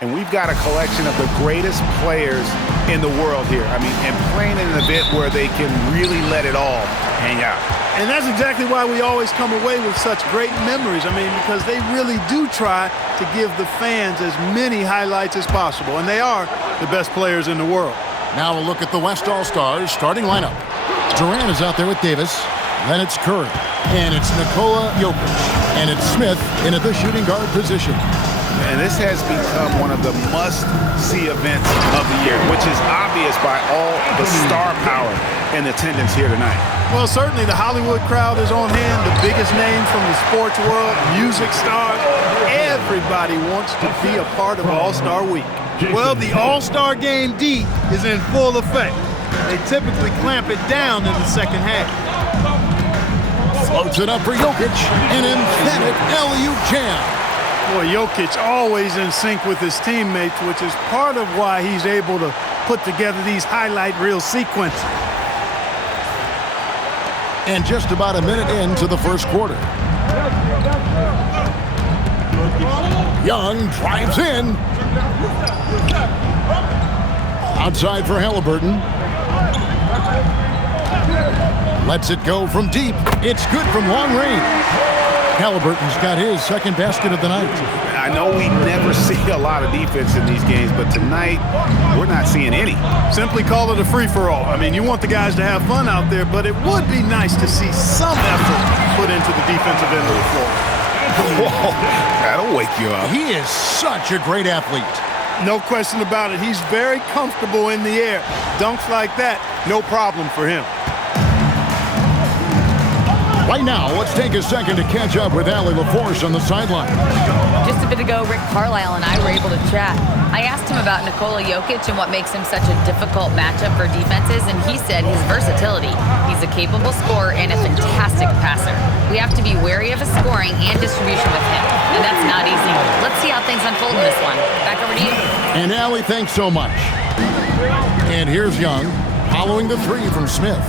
And we've got a collection of the greatest players in the world here. I mean, and playing in a bit where they can really let it all hang out. And that's exactly why we always come away with such great memories. I mean, because they really do try to give the fans as many highlights as possible. And they are the best players in the world. Now a look at the West All-Stars starting lineup. Durant is out there with Davis. Then it's Curry. And it's Nikola Jokic. And it's Smith in at the shooting guard position. And this has become one of the must-see events of the year, which is obvious by all the star power and attendance here tonight. Well, certainly the Hollywood crowd is on hand, the biggest names from the sports world, music stars. Everybody wants to be a part of All-Star Week. Well, the All-Star Game D is in full effect. They typically clamp it down in the second half. Floats it up for Jokic, an emphatic alley-oop jam. Boy, Jokic always in sync with his teammates, which is part of why he's able to put together these highlight reel sequences. And just about a minute into the first quarter. Young drives in. Outside for Halliburton. Lets it go from deep. It's good from long range. Halliburton's got his second basket of the night. I know we never see a lot of defense in these games, but tonight we're not seeing any. Simply call it a free-for-all. I mean, you want the guys to have fun out there, but it would be nice to see some effort put into the defensive end of the floor. Whoa, that'll wake you up. He is such a great athlete. No question about it. He's very comfortable in the air. Dunks like that, no problem for him. Right now, let's take a second to catch up with Allie LaForce on the sideline. Just a bit ago, Rick Carlisle and I were able to chat. I asked him about Nikola Jokic and what makes him such a difficult matchup for defenses, and he said his versatility. He's a capable scorer and a fantastic passer. We have to be wary of his scoring and distribution with him, and that's not easy. Let's see how things unfold in this one. Back over to you. And Allie, thanks so much. And here's Young, following the three from Smith.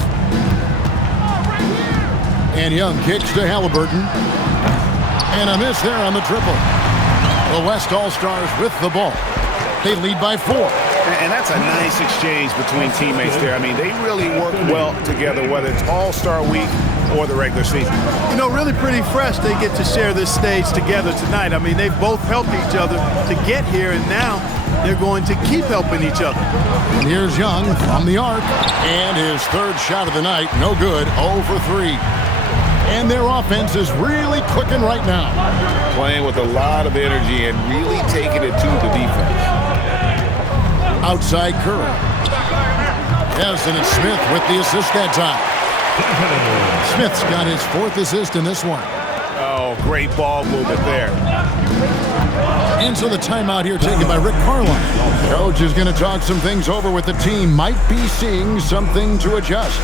And Young kicks to Halliburton. And a miss there on the triple. The West All-Stars with the ball. They lead by 4. And that's a nice exchange between teammates there. I mean, they really work well together, whether it's All-Star Week or the regular season. You know, really pretty fresh they get to share this stage together tonight. I mean, they've both helped each other to get here, and now they're going to keep helping each other. And here's Young from the arc. And his third shot of the night, no good, 0 for 3. And their offense is really clicking right now. Playing with a lot of energy and really taking it to the defense. Outside Curry. Yes, and it's Smith with the assist that time. Smith's got his 4th assist in this one. Oh, great ball movement there. And so the timeout here taken by Rick Carlisle. Coach is going to talk some things over with the team. Might be seeing something to adjust.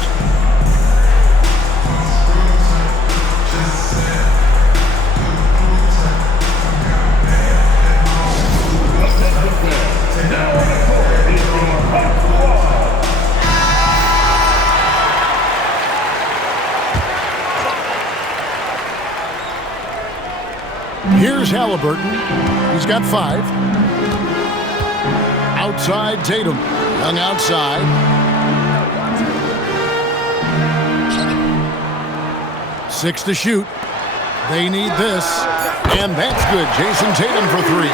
Here's Halliburton. He's got 5. Outside Tatum. Young outside. Six to shoot. They need this. And that's good. Jason Tatum for 3.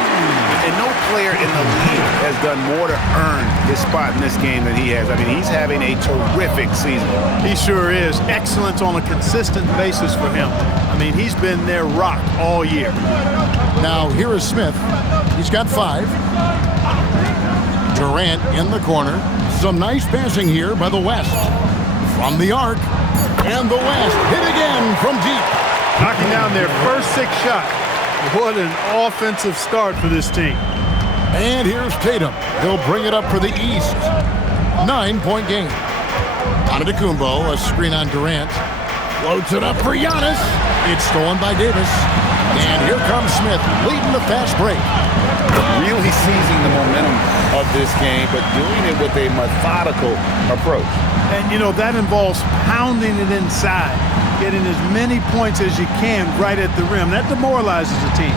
And no player in the league has done more to earn his spot in this game than he has. I mean, he's having a terrific season. He sure is. Excellence on a consistent basis for him. I mean, he's been their rock all year. Now, here is Smith. He's got 5. Durant in the corner. Some nice passing here by the West. From the arc. And the West hit again from deep. Knocking down their first 6 shots. What an offensive start for this team. And here's Tatum. He'll bring it up for the East. 9-point game. Antetokounmpo, a screen on Durant. Floats it up for Giannis. It's stolen by Davis. And here comes Smith, leading the fast break. Really seizing the momentum of this game, but doing it with a methodical approach. And, you know, that involves pounding it inside, getting as many points as you can right at the rim. That demoralizes the team.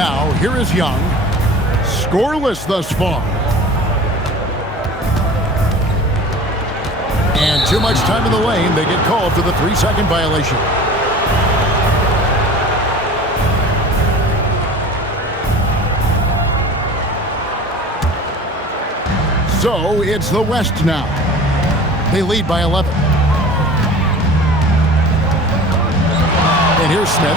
Now, here is Young. Scoreless thus far. And too much time in the lane. They get called for the 3-second violation. So it's the West now. They lead by 11. And here's Smith.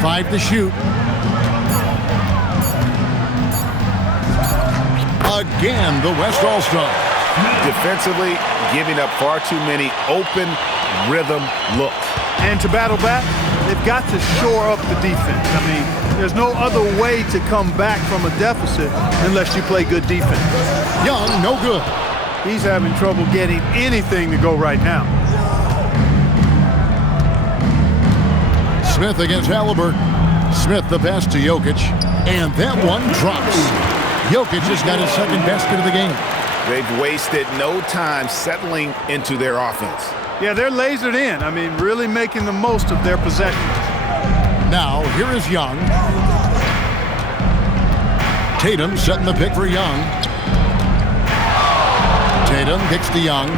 Five to shoot. Again, the West All-Stars. Defensively, giving up far too many open rhythm looks. And to battle back, they've got to shore up the defense. I mean, there's no other way to come back from a deficit unless you play good defense. Young, no good. He's having trouble getting anything to go right now. Smith against Halliburton. Smith the pass to Jokic. And that one drops. Jokic has got his second basket of the game. They've wasted no time settling into their offense. Yeah, they're lasered in. I mean, really making the most of their possessions. Now, here is Young. Tatum setting the pick for Young. Tatum kicks to Young.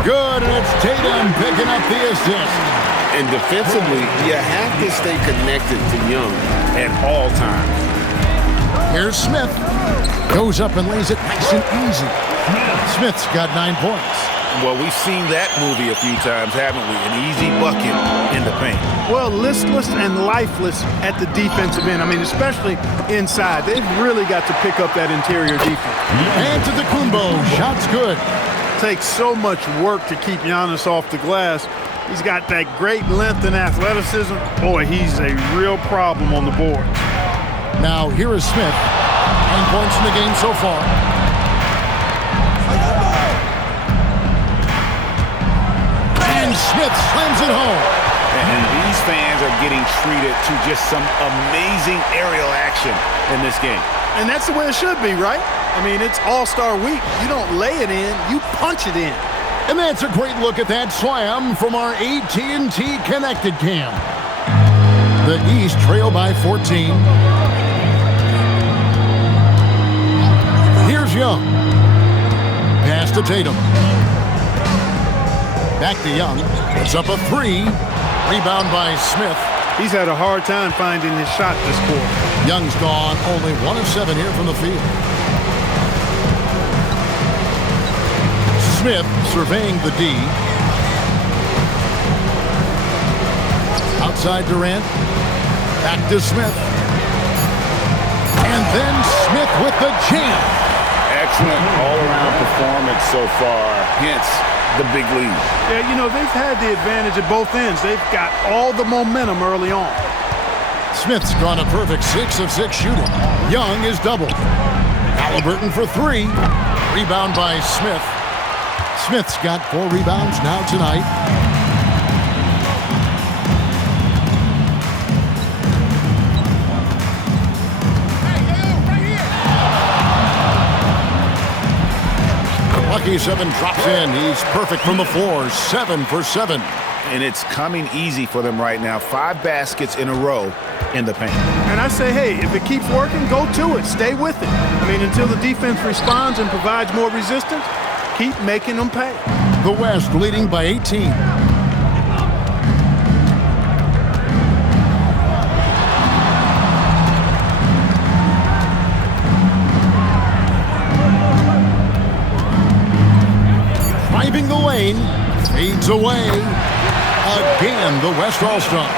Good, and it's Tatum picking up the assist. And defensively, you have to stay connected to Young At all times. Here's Smith. Goes up and lays it nice and easy. Smith's got 9 points. Well, we've seen that movie a few times, haven't we? An easy bucket in the paint. Well, listless and lifeless at the defensive end. I mean, especially inside. They've really got to pick up that interior defense. And to the Kumbo. Shot's good. Takes so much work to keep Giannis off the glass. He's got that great length and athleticism. Boy, he's a real problem on the boards. Now, here is Smith. 9 points in the game so far. And Smith slams it home. And these fans are getting treated to just some amazing aerial action in this game. And that's the way it should be, right? I mean, it's All-Star Week. You don't lay it in, you punch it in. And that's a great look at that slam from our AT&T Connected Cam. The East trail by 14. Here's Young. Pass to Tatum. Back to Young. It's up a 3. Rebound by Smith. He's had a hard time finding his shot this quarter. Young's gone only 1 of 7 here from the field. Smith surveying the D. Outside Durant. Back to Smith. And then Smith with the jam. Excellent all-around performance so far, hence the big lead. Yeah, you know, they've had the advantage at both ends. They've got all the momentum early on. Smith's gone a perfect 6 of 6 shooting. Young is doubled. Halliburton for 3. Rebound by Smith. Smith's got 4 rebounds now tonight. Lucky 7 drops in. He's perfect from the floor. 7 for 7. And it's coming easy for them right now. 5 baskets in a row in the paint. And I say, hey, if it keeps working, go to it. Stay with it. I mean, until the defense responds and provides more resistance, keep making them pay. The West leading by 18. Driving the lane, fades away. Again, the West All-Star.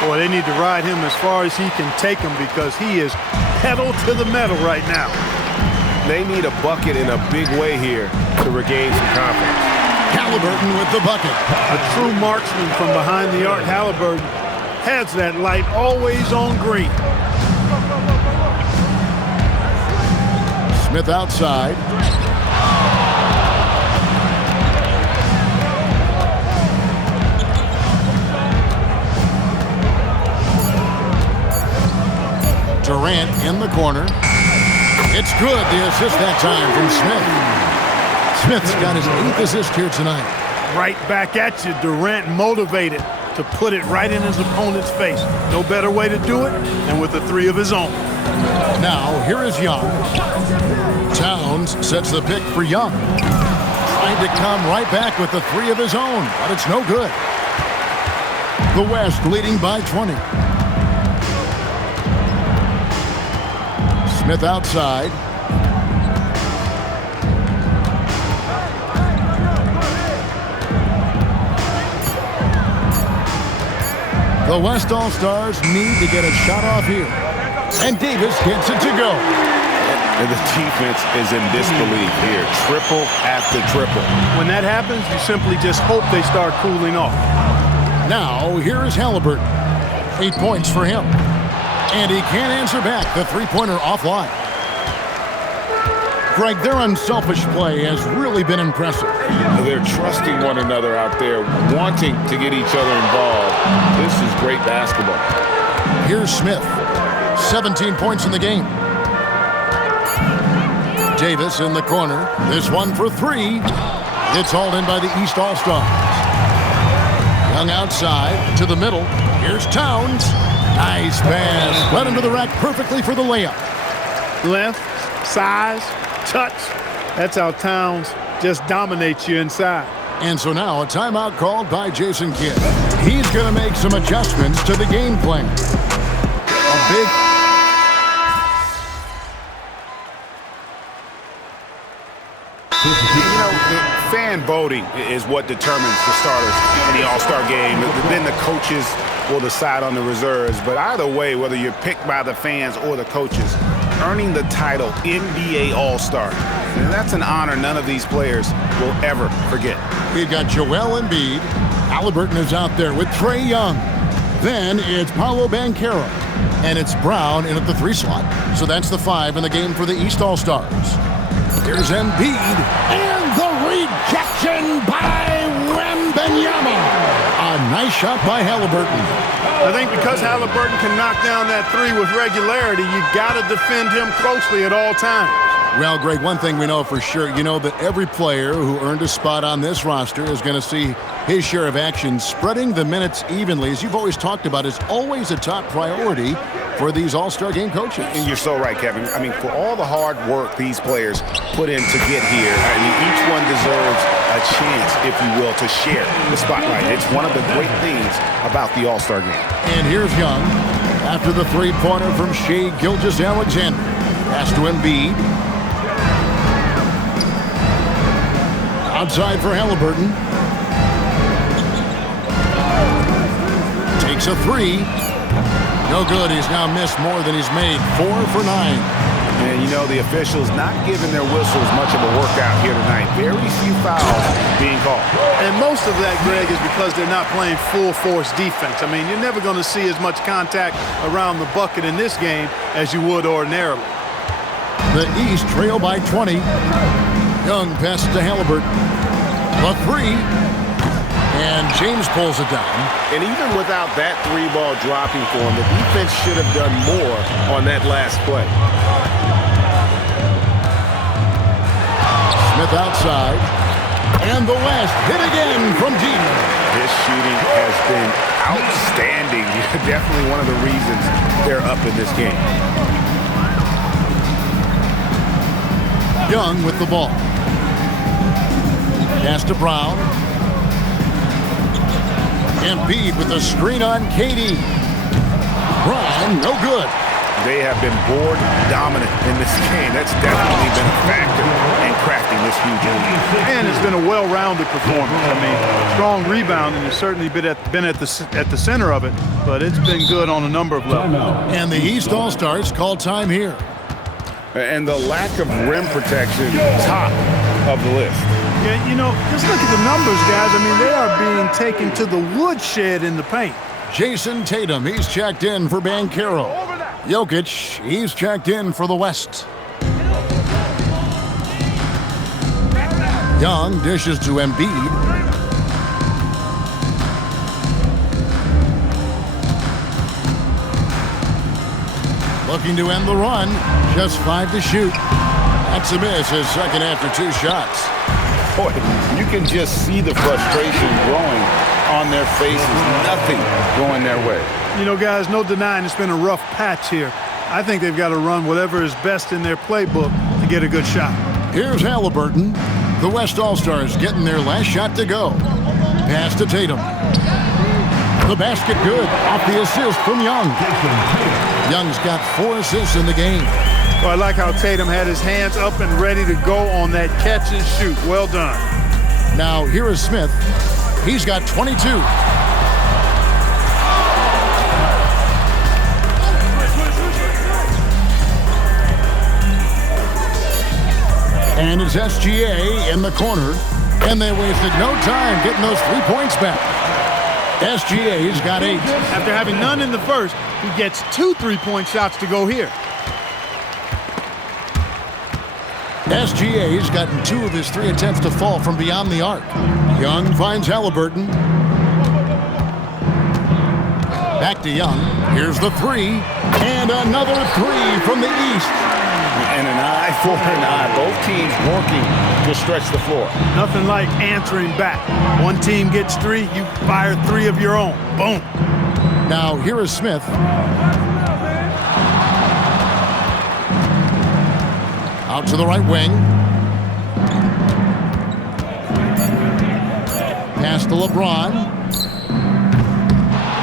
Boy, they need to ride him as far as he can take him because he is pedal to the metal right now. They need a bucket in a big way here to regain some confidence. Halliburton with the bucket. A true marksman from behind the arc. Halliburton has that light always on green. Smith outside. Durant in the corner. It's good, the assist that time from Smith. Smith's got his 8th assist here tonight. Right back at you, Durant motivated to put it right in his opponent's face. No better way to do it than with a 3 of his own. Now, here is Young. Towns sets the pick for Young. Trying to come right back with the 3 of his own, but it's no good. The West leading by 20. Smith outside. The West All-Stars need to get a shot off here. And Davis gets it to go. And the defense is in disbelief here. Triple after triple. When that happens, you simply just hope they start cooling off. Now, here is Halliburton. 8 points for him. And he can't answer back the three-pointer offline. Greg, their unselfish play has really been impressive. They're trusting one another out there, wanting to get each other involved. This is great basketball. Here's Smith. 17 points in the game. Davis in the corner. This one for 3. It's hauled in by the East All-Stars. Young outside to the middle. Here's Towns. Nice pass. Led him to the rack perfectly for the layup. Length, size, touch. That's how Towns just dominates you inside. And so now a timeout called by Jason Kidd. He's going to make some adjustments to the game plan. A big... You know, fan voting is what determines the starters in the All-Star game. Then the coaches will decide on the reserves. But either way, whether you're picked by the fans or the coaches, earning the title NBA All-Star, and that's an honor none of these players will ever forget. We've got Joel Embiid. Halliburton is out there with Trae Young. Then it's Paolo Banchero. And it's Brown in at the 3 slot. So that's the 5 in the game for the East All-Stars. Here's Embiid. And the rejection by Wembanyama. A nice shot by Halliburton. I think because Halliburton can knock down that 3 with regularity, you've got to defend him closely at all times. Well, Greg, one thing we know for sure, you know that every player who earned a spot on this roster is going to see his share of action. Spreading the minutes evenly, as you've always talked about, is always a top priority for these All-Star game coaches. And you're so right, Kevin. I mean, for all the hard work these players put in to get here, I mean, each one deserves a chance, if you will, to share the spotlight. It's one of the great things about the All-Star game. And here's Young after the three-pointer from Shai Gilgeous-Alexander. Pass to Embiid. Outside for Halliburton. Takes a 3. No good. He's now missed more than he's made. 4 for 9. And you know, the officials not giving their whistles much of a workout here tonight. Very few fouls being called. And most of that, Greg, is because they're not playing full-force defense. I mean, you're never going to see as much contact around the bucket in this game as you would ordinarily. The East trail by 20. Young passes to Halliburton. The 3. And James pulls it down. And even without that 3-ball dropping for him, the defense should have done more on that last play. Smith outside. And the West hit again from deep. His shooting has been outstanding. Definitely one of the reasons they're up in this game. Young with the ball. Pass to Brown. Embiid with a screen on KD. Brown, no good. They have been board dominant in this game. That's definitely been a factor in crafting this huge lead. And it's been a well-rounded performance. I mean, strong rebounding has certainly been at the center of it, but it's been good on a number of levels. And the East All-Stars call time here. And the lack of rim protection, top of the list. Yeah, you know, just look at the numbers, guys. I mean, they are being taken to the woodshed in the paint. Jason Tatum, he's checked in for Banchero. Jokic, he's checked in for the West. Young dishes to Embiid. Looking to end the run. Just 5 to shoot. That's a miss, his second after 2 shots. boy, you can just see the frustration growing on their faces. Nothing going their way. You know, guys, no denying it's been a rough patch here. I think they've got to run whatever is best in their playbook to get a good shot. Here's Halliburton. The West All-Stars getting their last shot to go. Pass to Tatum. The basket good off the assist from Young. Young's got 4 assists in the game. Well, I like how Tatum had his hands up and ready to go on that catch and shoot. Well done. Now here is Smith. He's got 22. And it's SGA in the corner. And they wasted no time getting those 3 points back. SGA's got 8. After having none in the first, he gets 2 3-point shots to go here. SGA's gotten 2 of his 3 attempts to fall from beyond the arc. Young finds Halliburton. Back to Young. Here's the 3. And another 3 from the East. And an eye for an eye. Both teams working to stretch the floor. Nothing like answering back. One team gets 3, you fire 3 of your own. Boom. Now here is Smith. Out to the right wing. Pass to LeBron.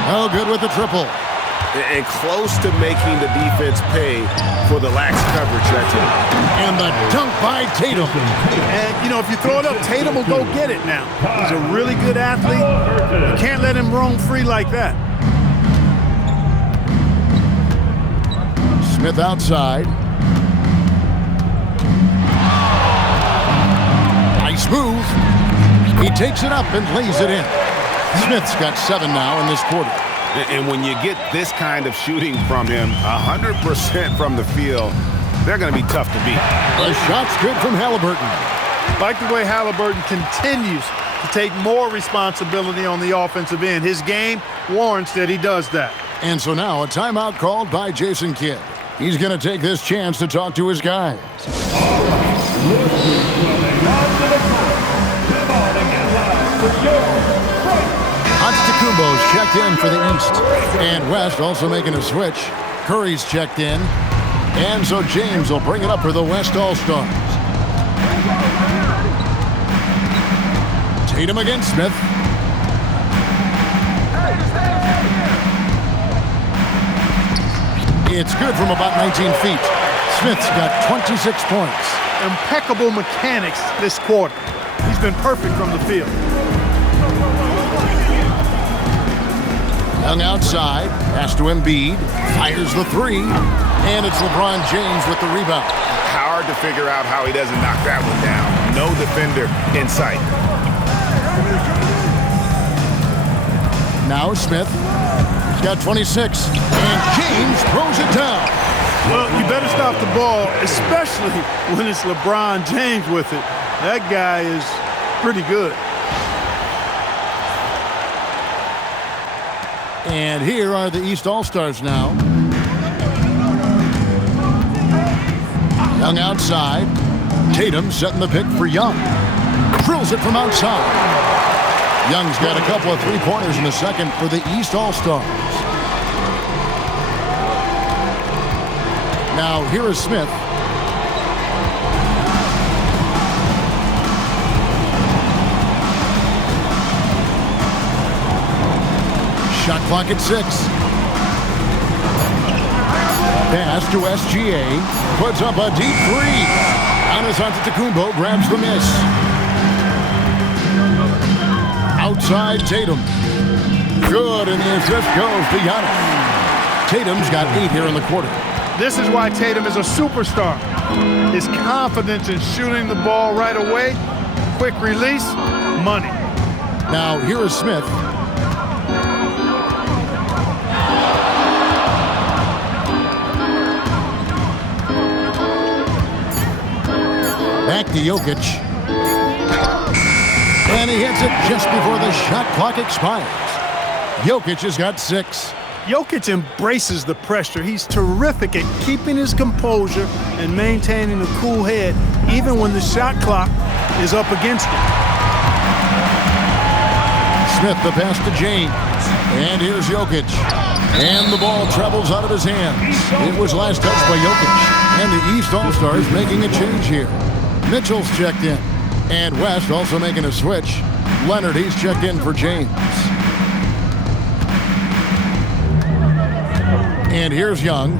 Oh, good with the triple. And close to making the defense pay for the lax coverage that time. And the dunk by Tatum. And, you know, if you throw it up, Tatum will go get it now. He's a really good athlete. You can't let him roam free like that. Smith outside. Nice move. He takes it up and lays it in. Smith's got 7 now in this quarter. And when you get this kind of shooting from him, 100% from the field, they're going to be tough to beat. The shot's good from Halliburton. Like the way Halliburton continues to take more responsibility on the offensive end. His game warrants that he does that. And so now a timeout called by Jason Kidd. He's going to take this chance to talk to his guys. Antetokounmpo's checked in for the East. And West also making a switch. Curry's checked in. And so James will bring it up for the West All-Stars. Tatum against Smith. It's good from about 19 feet. Smith's got 26 points. Impeccable mechanics this quarter. He's been perfect from the field. Young outside, pass to Embiid, fires the 3, and it's LeBron James with the rebound. Hard to figure out how he doesn't knock that one down. No defender in sight. Now Smith, he's got 26, and James throws it down. Well, you better stop the ball, especially when it's LeBron James with it. That guy is pretty good. And here are the East All-Stars now. Young outside. Tatum setting the pick for Young. Drills it from outside. Young's got a couple of 3-pointers in the second for the East All-Stars. Now here is Smith. Shot clock at 6. Pass to SGA. Puts up a deep 3. Giannis Antetokounmpo grabs the miss. Outside Tatum. Good, and the assist goes to Giannis. Tatum's got 8 here in the quarter. This is why Tatum is a superstar. His confidence in shooting the ball right away, quick release, money. Now here is Smith. Back to Jokic. And he hits it just before the shot clock expires. Jokic has got 6. Jokic embraces the pressure. He's terrific at keeping his composure and maintaining a cool head, even when the shot clock is up against him. Smith, the pass to James. And here's Jokic. And the ball travels out of his hands. It was last touched by Jokic. And the East All-Stars making a change here. Mitchell's checked in. And West also making a switch. Leonard, he's checked in for James. And here's Young.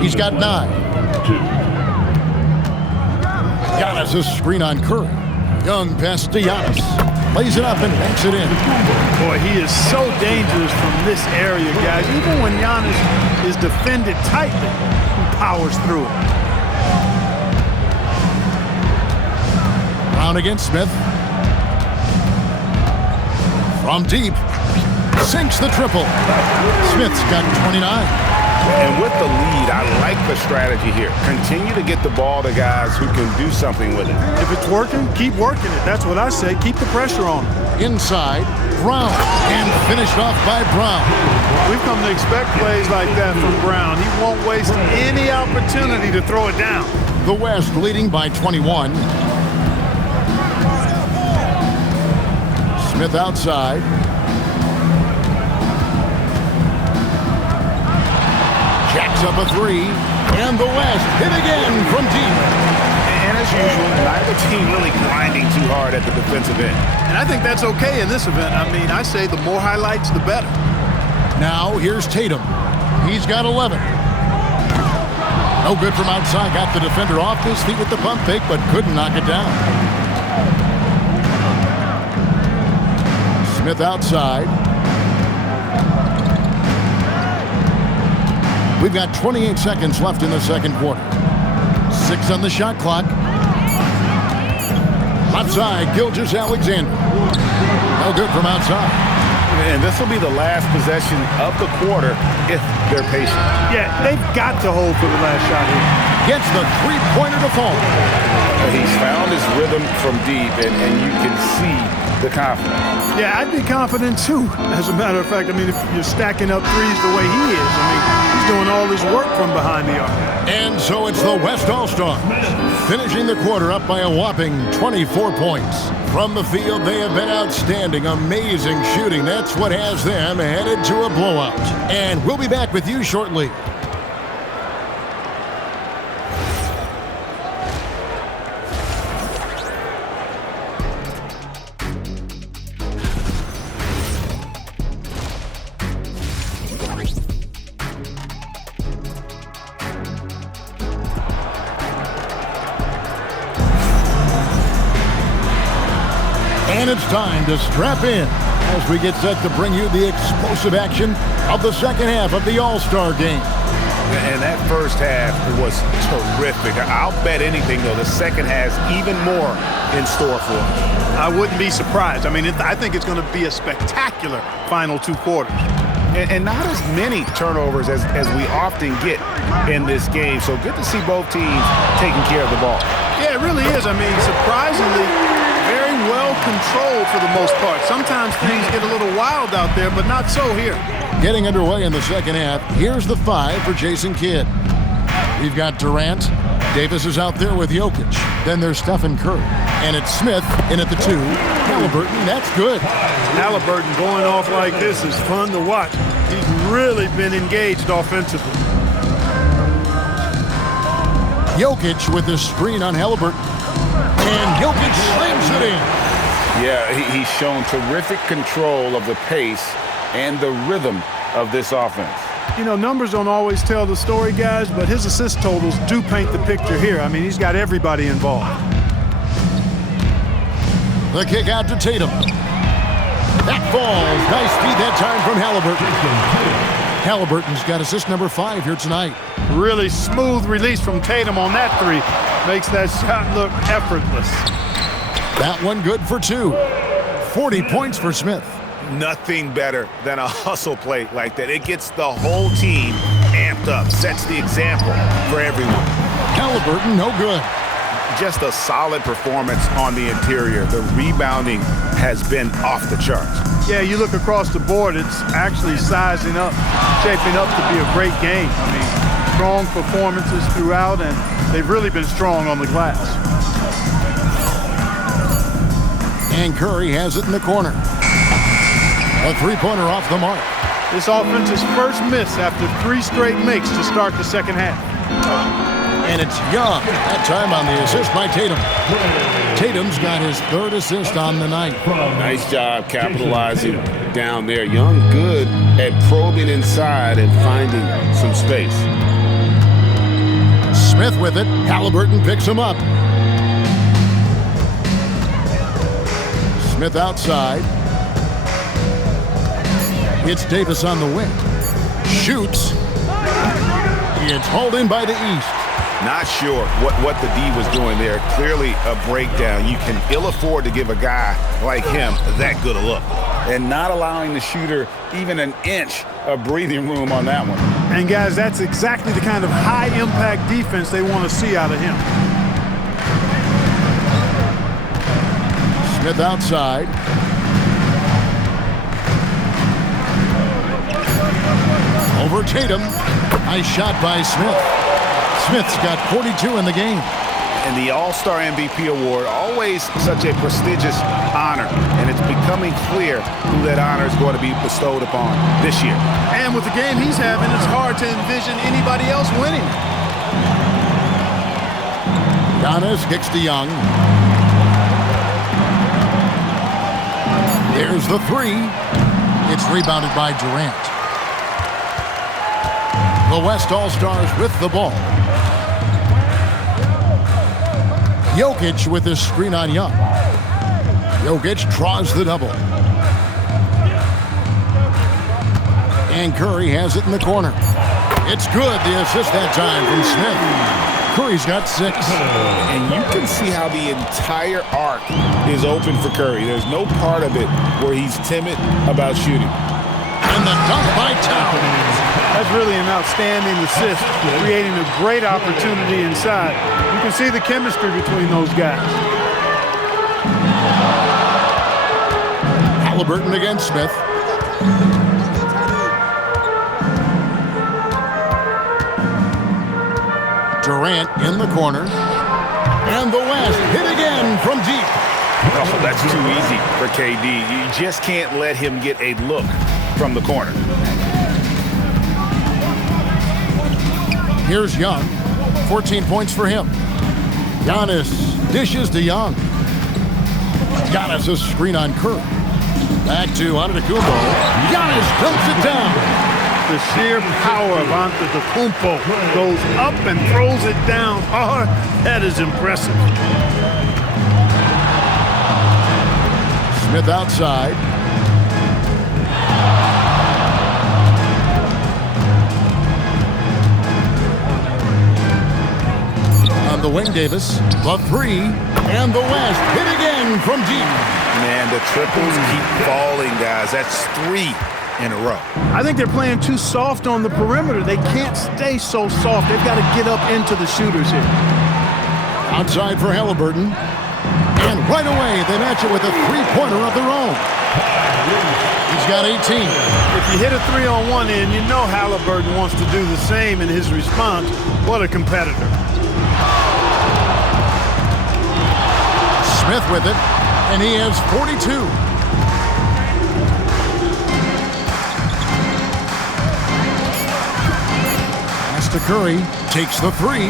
He's got 9. Giannis, a screen on Curry. Young pass to Giannis. Lays it up and banks it in. Boy, he is so dangerous from this area, guys. Even when Giannis is defended tightly, he powers through it. Brown against Smith. From deep. Sinks the triple. Smith's got 29. And with the lead, I like the strategy here. Continue to get the ball to guys who can do something with it. If it's working, keep working it. That's what I say. Keep the pressure on him. Inside, Brown. And finished off by Brown. We've come to expect plays like that from Brown. He won't waste any opportunity to throw it down. The West leading by 21. Smith outside. Jacks up a 3. And the West hit again from deep. And as usual, neither team really grinding too hard at the defensive end. And I think that's okay in this event. I mean, I say the more highlights, the better. Now here's Tatum. He's got 11. No good from outside. Got the defender off his feet with the pump fake, but couldn't knock it down. Smith outside. We've got 28 seconds left in the second quarter. 6 on the shot clock. Outside, Gilgeous-Alexander. No good from outside. And this will be the last possession of the quarter if they're patient. Yeah, they've got to hold for the last shot here. Gets the three-pointer to fall. He's found his rhythm from deep, and you can see the confidence. Yeah, I'd be confident too. As a matter of fact, I mean, if you're stacking up threes the way he is, I mean, he's doing all his work from behind the arc. And so it's the West All-Stars finishing the quarter up by a whopping 24 points. From the field, they have been outstanding, amazing shooting. That's what has them headed to a blowout. And we'll be back with you shortly. And it's time to strap in as we get set to bring you the explosive action of the second half of the All-Star game. And that first half was terrific. I'll bet anything, though, the second has even more in store for us. I wouldn't be surprised. I mean, I think it's going to be a spectacular final 2 quarters. And not as many turnovers as we often get in this game. So good to see both teams taking care of the ball. Yeah, it really is. I mean, surprisingly, very well controlled for the most part. Sometimes things get a little wild out there, but not so here. Getting underway in the second half, here's the 5 for Jason Kidd. We've got Durant. Davis is out there with Jokic. Then there's Stephen Curry. And it's Smith in at the 2. Halliburton, that's good. Halliburton going off like this is fun to watch. He's really been engaged offensively. Jokic with the screen on Halliburton. And Jokic slams it in. Yeah, he's shown terrific control of the pace and the rhythm of this offense. You know, numbers don't always tell the story, guys, but his assist totals do paint the picture here. I mean, he's got everybody involved. The kick out to Tatum. That falls. Nice feed that time from Halliburton. Halliburton's got assist number 5 here tonight. Really smooth release from Tatum on that 3. Makes that shot look effortless. That one good for 2. 40 points for Smith. Nothing better than a hustle play like that. It gets the whole team amped up, sets the example for everyone. Halliburton, no good. Just a solid performance on the interior. The rebounding has been off the charts. Yeah, you look across the board, it's actually sizing up, shaping up to be a great game. I mean, strong performances throughout, and they've really been strong on the glass. And Curry has it in the corner. A three-pointer off the mark. This offense's first miss after 3 straight makes to start the second half. And it's Young. That time on the assist by Tatum. Tatum's got his 3rd assist on the night. Nice job capitalizing down there. Young good at probing inside and finding some space. Smith with it. Halliburton picks him up. Smith outside. It's Davis on the wing. Shoots. It's hauled in by the East. Not sure what the D was doing there. Clearly a breakdown. You can ill afford to give a guy like him that good a look. And not allowing the shooter even an inch of breathing room on that one. And guys, that's exactly the kind of high-impact defense they want to see out of him. Smith outside. Over Tatum. Nice shot by Smith. Smith's got 42 in the game. And the All-Star MVP award, always such a prestigious honor. And it's becoming clear who that honor is going to be bestowed upon this year. And with the game he's having, it's hard to envision anybody else winning. Giannis kicks to Young. There's the 3. It's rebounded by Durant. The West All-Stars with the ball. Jokic with his screen on Young. Jokic draws the double. And Curry has it in the corner. It's good. The assist that time from Smith. Curry's got 6. And you can see how the entire arc is open for Curry. There's no part of it where he's timid about shooting. And the dunk by Towns. That's really an outstanding assist, creating a great opportunity inside. You can see the chemistry between those guys. Halliburton against Smith. Durant in the corner. And the West hit again from deep. Oh, that's too easy for KD. You just can't let him get a look from the corner. Here's Young. 14 points for him. Giannis dishes to Young. Giannis a screen on Curry. Back to Antetokounmpo. Giannis dumps it down. The sheer power of Antetokounmpo goes up and throws it down hard. That is impressive. Smith outside. The wing, Davis, the 3, and the West hit again from deep. Man, the triples keep falling, guys. That's 3 in a row. I think they're playing too soft on the perimeter. They can't stay so soft. They've got to get up into the shooters here. Outside for Halliburton. And right away, they match it with a 3-pointer of their own. He's got 18. If you hit a 3 on one end, you know Halliburton wants to do the same in his response. What a competitor. Smith with it, and he has 42. Pass to Curry, takes the 3,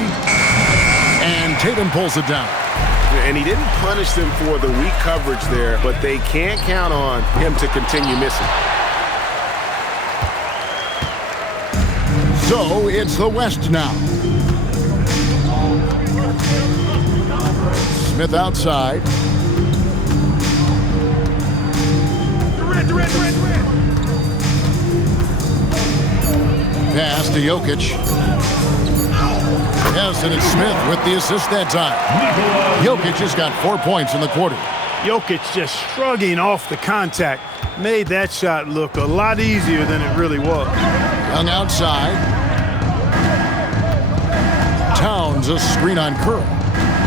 and Tatum pulls it down. And he didn't punish them for the weak coverage there, but they can't count on him to continue missing. So it's the West now. Smith outside. Pass to Jokic. Yes, and it's Smith with the assist that time. Jokic has got 4 points in the quarter. Jokic just shrugging off the contact. Made that shot look a lot easier than it really was. Young outside. Towns a screen on Curry.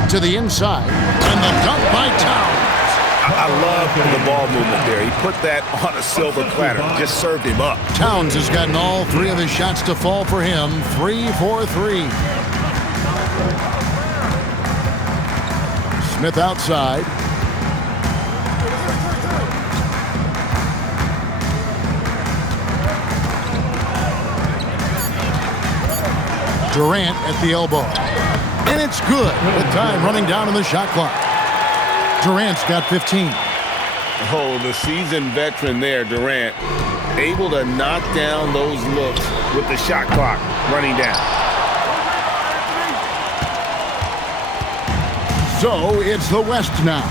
To the inside, and the dunk by Towns. I love the ball movement there. He put that on a silver platter, just served him up. Towns has gotten all 3 of his shots to fall for him. 3 for 3. Smith outside. Durant at the elbow. And it's good with time running down on the shot clock. Durant's got 15. Oh, the seasoned veteran there, Durant, able to knock down those looks with the shot clock running down. So it's the West now.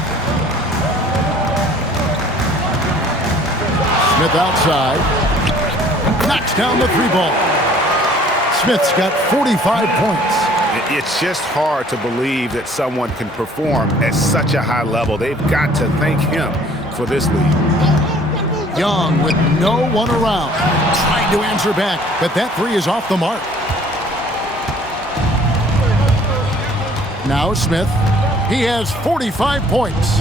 Smith outside. Knocks down the three ball. Smith's got 45 points. It's just hard to believe that someone can perform at such a high level. They've got to thank him for this lead. Young with no one around. Trying to answer back, but that three is off the mark. Now Smith. He has 45 points.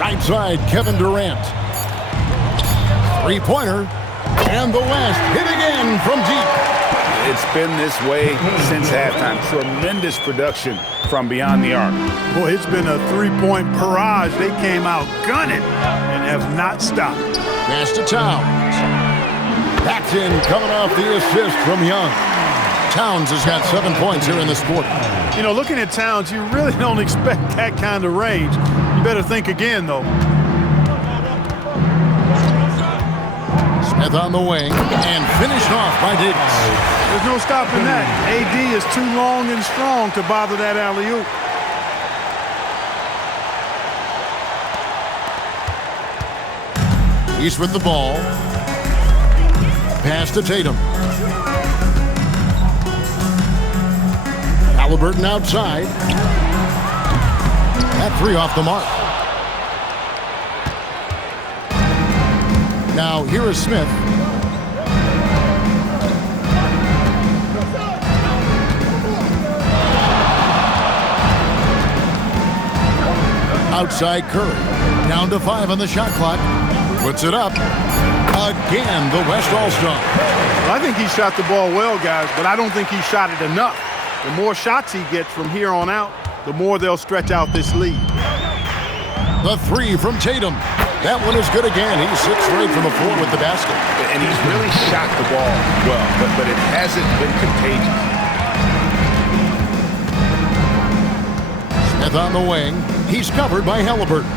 Right side, Kevin Durant. Three-pointer. And the West hit again from deep. It's been this way since halftime. Tremendous production from beyond the arc. Boy, it's been a three-point barrage. They came out gunning and have not stopped. Pass to Towns. That's in, coming off the assist from Young. Towns has got 7 points here in this quarter. You know, looking at Towns, you really don't expect that kind of range. You better think again, though. Smith on the wing and finished off by Davis. There's no stopping that. AD is too long and strong to bother that alley-oop. He's with the ball. Pass to Tatum. Halliburton outside. That three off the mark. Now here is Smith. Outside Curry. Down to 5 on the shot clock. Puts it up. Again, the West All-Star. Well, I think he shot the ball well, guys, but I don't think he shot it enough. The more shots he gets from here on out, the more they'll stretch out this lead. The three from Tatum. That one is good again. He's 6 straight from the floor with the basket. And he's really shot the ball well, but it hasn't been contagious. Smith on the wing. He's covered by Halliburton.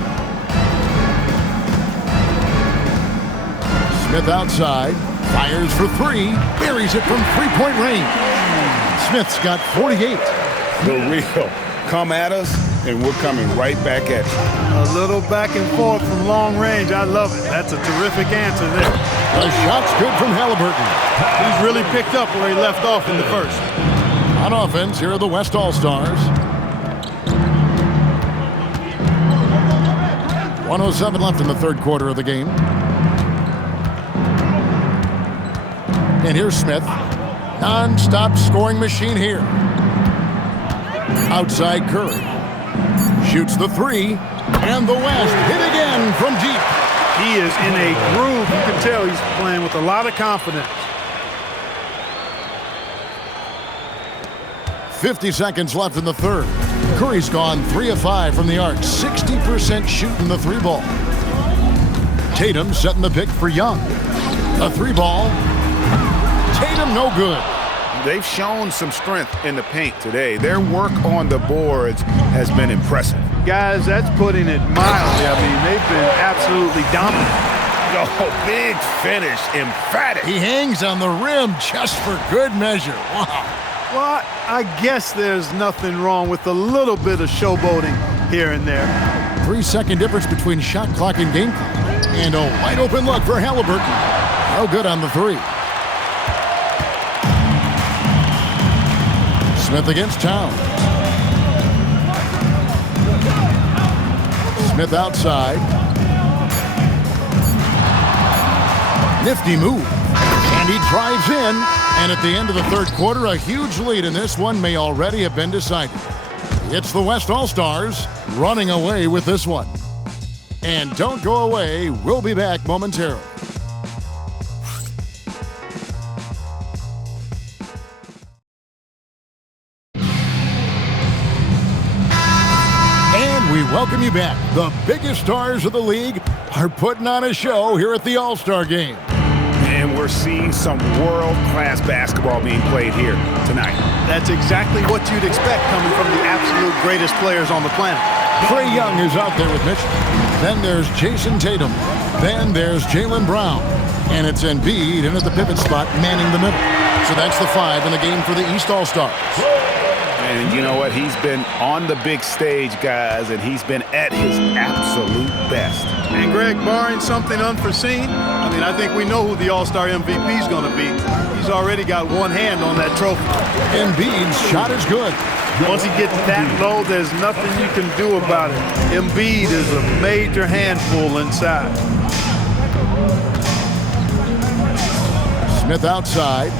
Smith outside, fires for 3, buries it from three-point range. Smith's got 48. The real come at us, and we're coming right back at you. A little back and forth from long range. I love it. That's a terrific answer there. The shot's good from Halliburton. He's really picked up where he left off in the first. On offense, here are the West All-Stars. 1:07 left in the third quarter of the game. And here's Smith. Non-stop scoring machine here. Outside Curry. Shoots the 3. And the West hit again from deep. He is in a groove. You can tell he's playing with a lot of confidence. 50 seconds left in the third. Curry's gone 3 of 5 from the arc. 60% shooting the 3 ball. Tatum setting the pick for Young. The 3 ball. Tatum no good. They've shown some strength in the paint today. Their work on the boards has been impressive. Guys, that's putting it mildly. I mean, they've been absolutely dominant. Oh, big finish, emphatic. He hangs on the rim just for good measure. Wow. Well, I guess there's nothing wrong with a little bit of showboating here and there. 3-second difference between shot clock and game clock. And a wide open look for Halliburton. No good on the 3. Smith against Towns. Smith outside. Nifty move. And he drives in. And at the end of the third quarter, a huge lead in this one may already have been decided. It's the West All-Stars running away with this one. And don't go away. We'll be back momentarily. welcome you back. The biggest stars of the league are putting on a show here at the All-Star Game. And we're seeing some world-class basketball being played here tonight. That's exactly what you'd expect coming from the absolute greatest players on the planet. Trae Young is out there with Mitchell. Then there's Jason Tatum. Then there's Jaylen Brown. And it's Embiid in at the pivot spot, manning the middle. So that's the 5 in the game for the East All-Stars. And you know what? He's been on the big stage, guys, and he's been at his absolute best. And Greg, barring something unforeseen, I think we know who the All-Star MVP is going to be. He's already got one hand on that trophy. Embiid's shot is good. Once he gets that low, there's nothing you can do about it. Embiid is a major handful inside. Smith outside.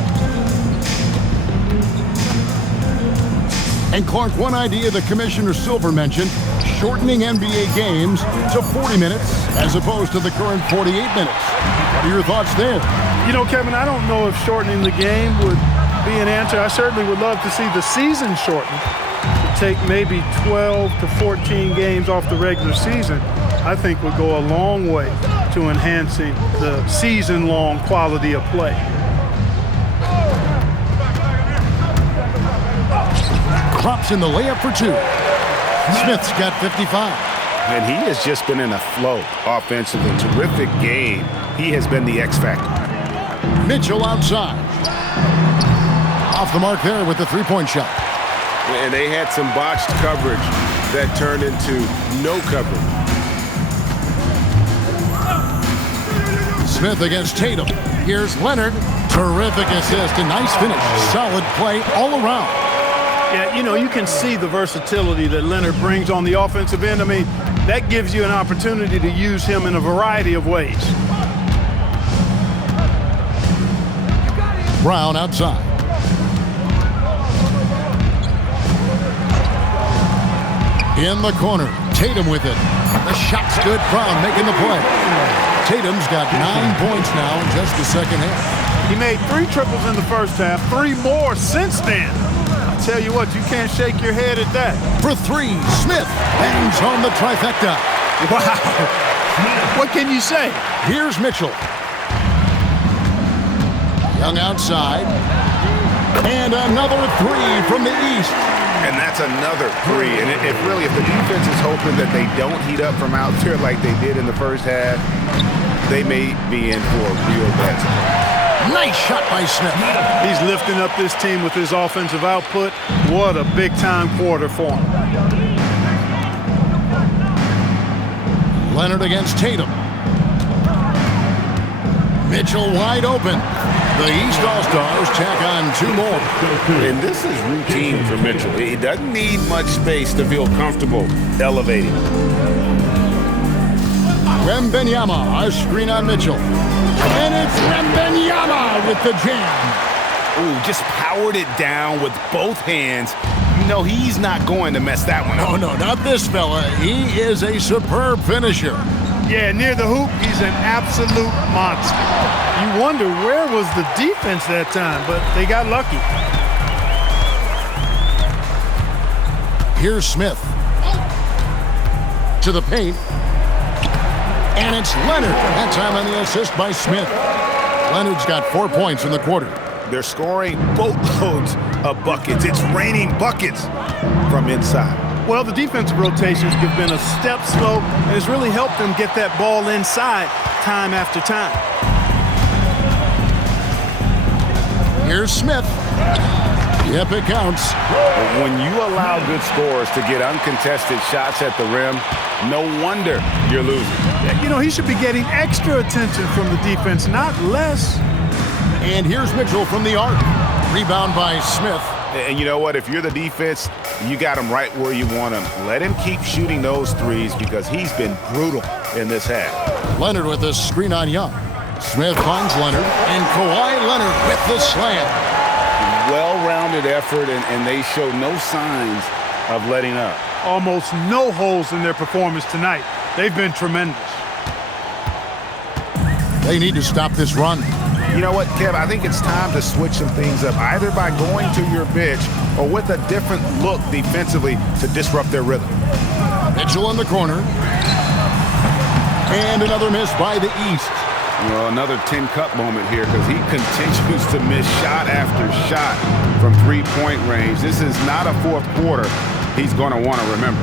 And Clark, one idea that Commissioner Silver mentioned, shortening NBA games to 40 minutes as opposed to the current 48 minutes. What are your thoughts there? You know, Kevin, I don't know if shortening the game would be an answer. I certainly would love to see the season shortened, to take maybe 12 to 14 games off the regular season. I think would go a long way to enhancing the season-long quality of play. Drops in the layup for 2. Smith's got 55. And he has just been in a flow offensively. Terrific game. He has been the X factor. Mitchell outside. Off the mark there with the three-point shot. And they had some botched coverage that turned into no coverage. Smith against Tatum. Here's Leonard. Terrific assist and nice finish. Solid play all around. Yeah, you know, you can see the versatility that Leonard brings on the offensive end. That gives you an opportunity to use him in a variety of ways. Brown outside. In the corner, Tatum with it. The shot's good. Brown making the play. Tatum's got 9 points now in just the second half. He made 3 triples in the first half, 3 more since then. I tell you what, you can't shake your head at that. For 3, Smith bangs on the trifecta. Wow. What can you say? Here's Mitchell. Young outside. And another 3 from the East. And that's another 3. And if the defense is hoping that they don't heat up from out there like they did in the first half, they may be in for a real bad surprise. Nice shot by Smith. He's lifting up this team with his offensive output. What a big-time quarter for him. Leonard against Tatum. Mitchell wide open. The East All-Stars tack on 2 more. And this is routine for Mitchell. He doesn't need much space to feel comfortable elevating. Wembanyama, a screen on Mitchell. And it's Wembanyama with the jam. Ooh, just powered it down with both hands. You know he's not going to mess that one up. Oh, no, not this fella. He is a superb finisher. Yeah, near the hoop, he's an absolute monster. You wonder where was the defense that time, but they got lucky. Here's Smith. To the paint. And it's Leonard. That time on the assist by Smith. Leonard's got 4 points in the quarter. They're scoring boatloads of buckets. It's raining buckets from inside. Well, the defensive rotations have been a step slow, and it's really helped them get that ball inside time after time. Here's Smith. Yep, it counts. When you allow good scorers to get uncontested shots at the rim, no wonder you're losing. You know, he should be getting extra attention from the defense, not less. And here's Mitchell from the arc. Rebound by Smith. And you know what? If you're the defense, you got him right where you want him. Let him keep shooting those threes because he's been brutal in this half. Leonard with a screen on Young. Smith finds Leonard, and Kawhi Leonard with the slam. Well-rounded effort, and they show no signs of letting up. Almost no holes in their performance tonight. They've been tremendous. They need to stop this run. You know what, Kev? I think it's time to switch some things up, either by going to your bench or with a different look defensively to disrupt their rhythm. Mitchell in the corner. And another miss by the East. Well, another tin cup moment here because he continues to miss shot after shot from three-point range. This is not a fourth quarter he's going to want to remember.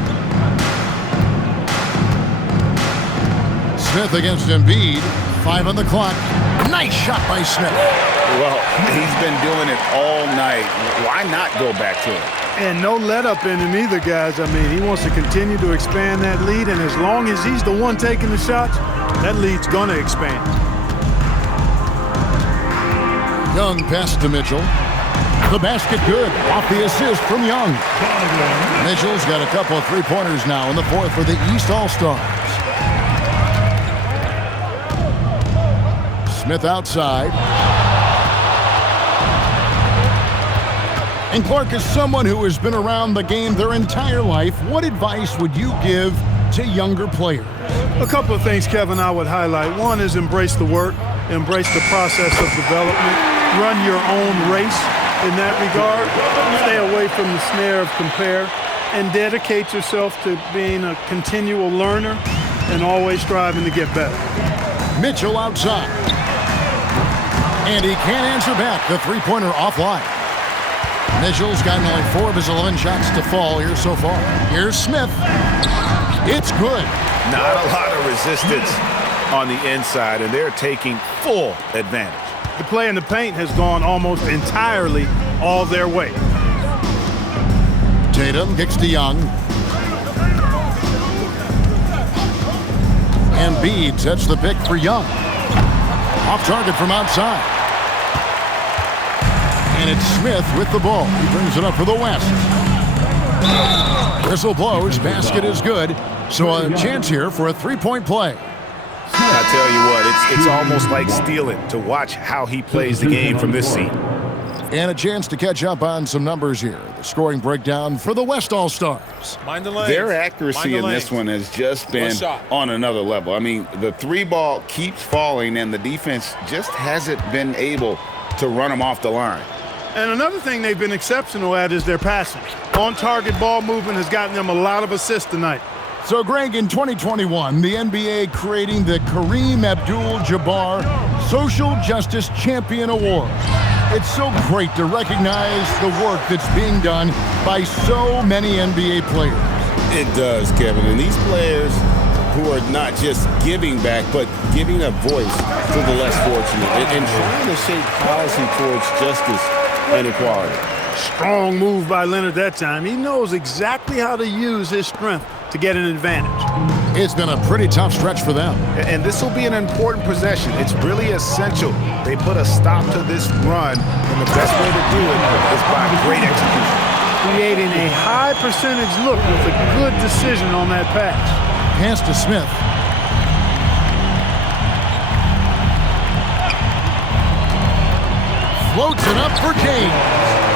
Smith against Embiid. 5 on the clock. Nice shot by Smith. Well, he's been doing it all night. Why not go back to it? And no let-up in him either, guys. I mean, he wants to continue to expand that lead, and as long as he's the one taking the shots, that lead's going to expand. Young pass to Mitchell. The basket good. Off the assist from Young. Mitchell's got a couple of three-pointers now in the fourth for the East All-Stars. Smith outside. And Clark, is someone who has been around the game their entire life, what advice would you give to younger players? A couple of things, Kevin, I would highlight. One is embrace the work, embrace the process of development, run your own race in that regard, stay away from the snare of compare, and dedicate yourself to being a continual learner and always striving to get better. Mitchell outside. And he can't answer back. The three-pointer offline. Mitchell's gotten only 4 of his 11 shots to fall here so far. Here's Smith. It's good. Not a lot of resistance on the inside, and they're taking full advantage. The play in the paint has gone almost entirely all their way. Tatum kicks to Young. Embiid sets the pick for Young. Off target from outside. And it's Smith with the ball. He brings it up for the West. Whistle blows. Basket is good. So a chance here for a three-point play. I tell you what, it's almost like stealing to watch how he plays the game from this seat. And a chance to catch up on some numbers here. The scoring breakdown for the West All-Stars. Their accuracy in this one has just been on another level. I mean, the three ball keeps falling, and the defense just hasn't been able to run them off the line. And another thing they've been exceptional at is their passing. On-target ball movement has gotten them a lot of assists tonight. So, Greg, in 2021, the NBA creating the Kareem Abdul-Jabbar Social Justice Champion Award. It's so great to recognize the work that's being done by so many NBA players. It does, Kevin. And these players who are not just giving back, but giving a voice to the less fortunate and trying to shape policy towards justice and equality. Strong move by Leonard that time. He knows exactly how to use his strength to get an advantage. It's been a pretty tough stretch for them. And this will be an important possession. It's really essential they put a stop to this run, and the best way to do it is by great execution. Creating a high percentage look with a good decision on that pass. Pass to Smith. Floats it up for James.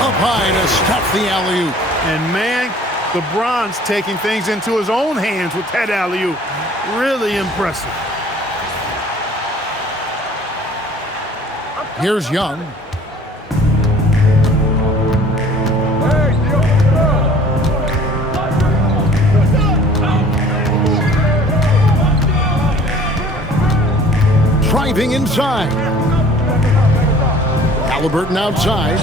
Up high to stuff the alley-oop. And man, LeBron's taking things into his own hands with that alley-oop. Really impressive. Here's Young. Driving inside. Halliburton outside.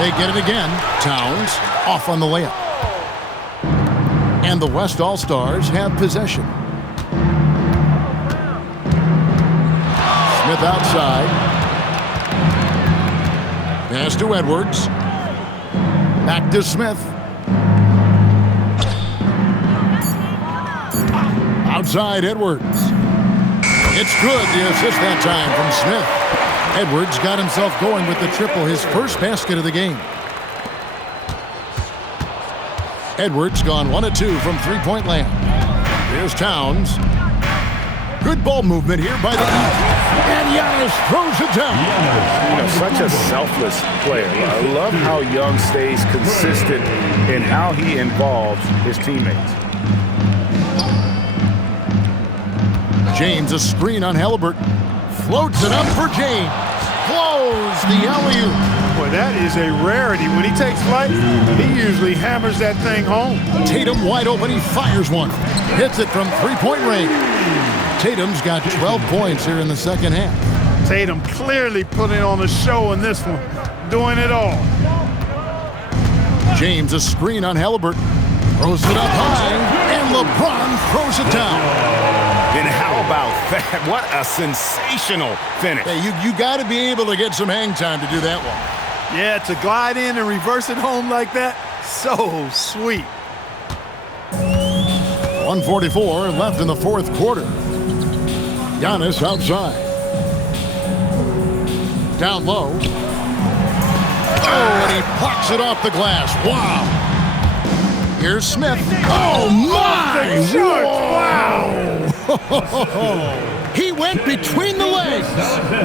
They get it again. Towns off on the layup. And the West All-Stars have possession. Smith outside. Pass to Edwards. Back to Smith. Outside Edwards. It's good, the assist that time from Smith. Edwards got himself going with the triple, his first basket of the game. Edwards gone 1 of 2 from three-point land. Here's Towns. Good ball movement here by the East. And Giannis throws it down. You know, such a selfless player. I love how Young stays consistent in how he involves his teammates. James, a screen on Halliburton. Floats it up for James. blows the alley-oop. Boy, that is a rarity. When he takes flight, he usually hammers that thing home. Tatum wide open, he fires one. Hits it from three-point range. Tatum's got 12 points here in the second half. Tatum clearly putting on a show in this one, doing it all. James, a screen on Halliburton. Throws it up high, and LeBron throws it down. And how about that? What a sensational finish. Hey, you got to be able to get some hang time to do that one. Yeah, to glide in and reverse it home like that, so sweet. 1:44 left in the fourth quarter. Giannis outside. Down low. Oh, and he plucks it off the glass. Wow. Here's Smith. Oh, my! Wow! He went between the legs.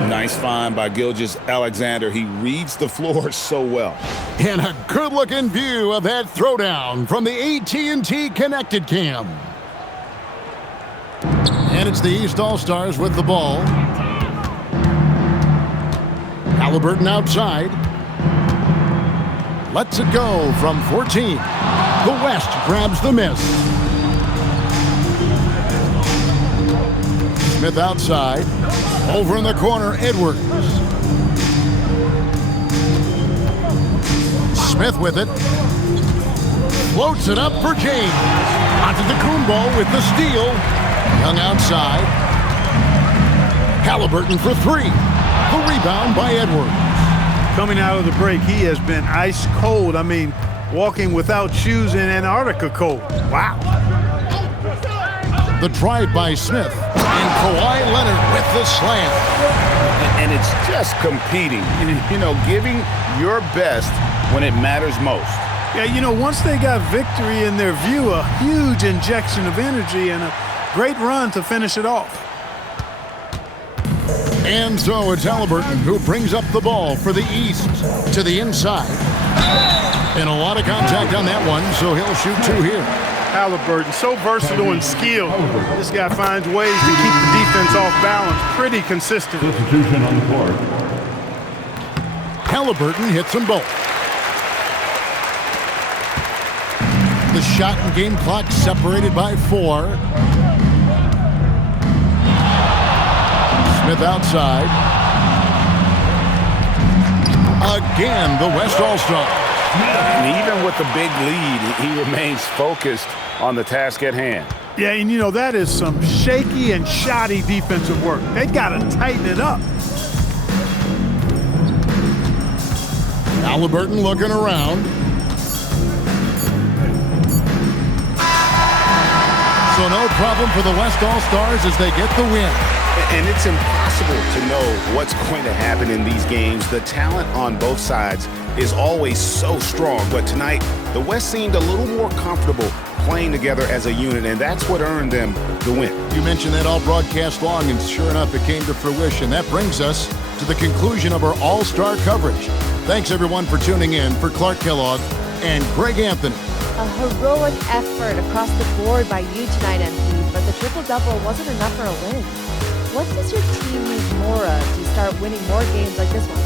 Nice find by Gilgeous-Alexander. He reads the floor so well. And a good-looking view of that throwdown from the AT&T Connected Cam. And it's the East All-Stars with the ball. Halliburton outside. Lets it go from 14. The West grabs the miss. Smith outside. Over in the corner, Edwards. Smith with it. Floats it up for James. Antetokounmpo with the steal. Young outside. Halliburton for three. The rebound by Edwards. Coming out of the break, he has been ice cold. I mean, walking without shoes in Antarctica cold. Wow. The drive by Smith. And Kawhi Leonard with the slam. And it's just competing, you know, giving your best when it matters most. Yeah, you know, once they got victory in their view, a huge injection of energy and a great run to finish it off. And so it's Halliburton who brings up the ball for the East to the inside. And a lot of contact on that one, so he'll shoot two here. Halliburton, so versatile and skilled. This guy finds ways to keep the defense off balance pretty consistent. Substitution on the court. Halliburton hits them both. The shot and game clock separated by 4. Smith outside. Again, the West All-Star. And even with the big lead, he remains focused on the task at hand. Yeah, and you know, that is some shaky and shoddy defensive work. They got to tighten it up. Halliburton looking around. So no problem for the West All-Stars as they get the win. And it's impossible to know what's going to happen in these games. The talent on both sides is always so strong. But tonight, the West seemed a little more comfortable playing together as a unit, and that's what earned them the win. You mentioned that all broadcast long, and sure enough, it came to fruition. That brings us to the conclusion of our All-Star coverage. Thanks, everyone, for tuning in. For Clark Kellogg and Greg Anthony. A heroic effort across the board by you tonight, MP, but the triple-double wasn't enough for a win. What does your team need more of to start winning more games like this one?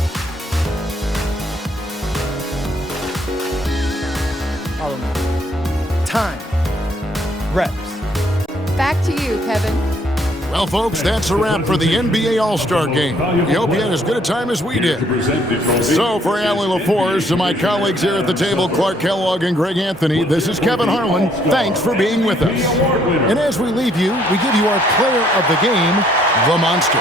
Follow me. Time. Reps. Back to you, Kevin. Well, folks, that's a wrap for the NBA All-Star Game. We hope you had as good a time as we did. So, for Allie LaForce, to my colleagues here at the table, Clark Kellogg and Greg Anthony, this is Kevin Harlan. Thanks for being with us. And as we leave you, we give you our player of the game, the Monster.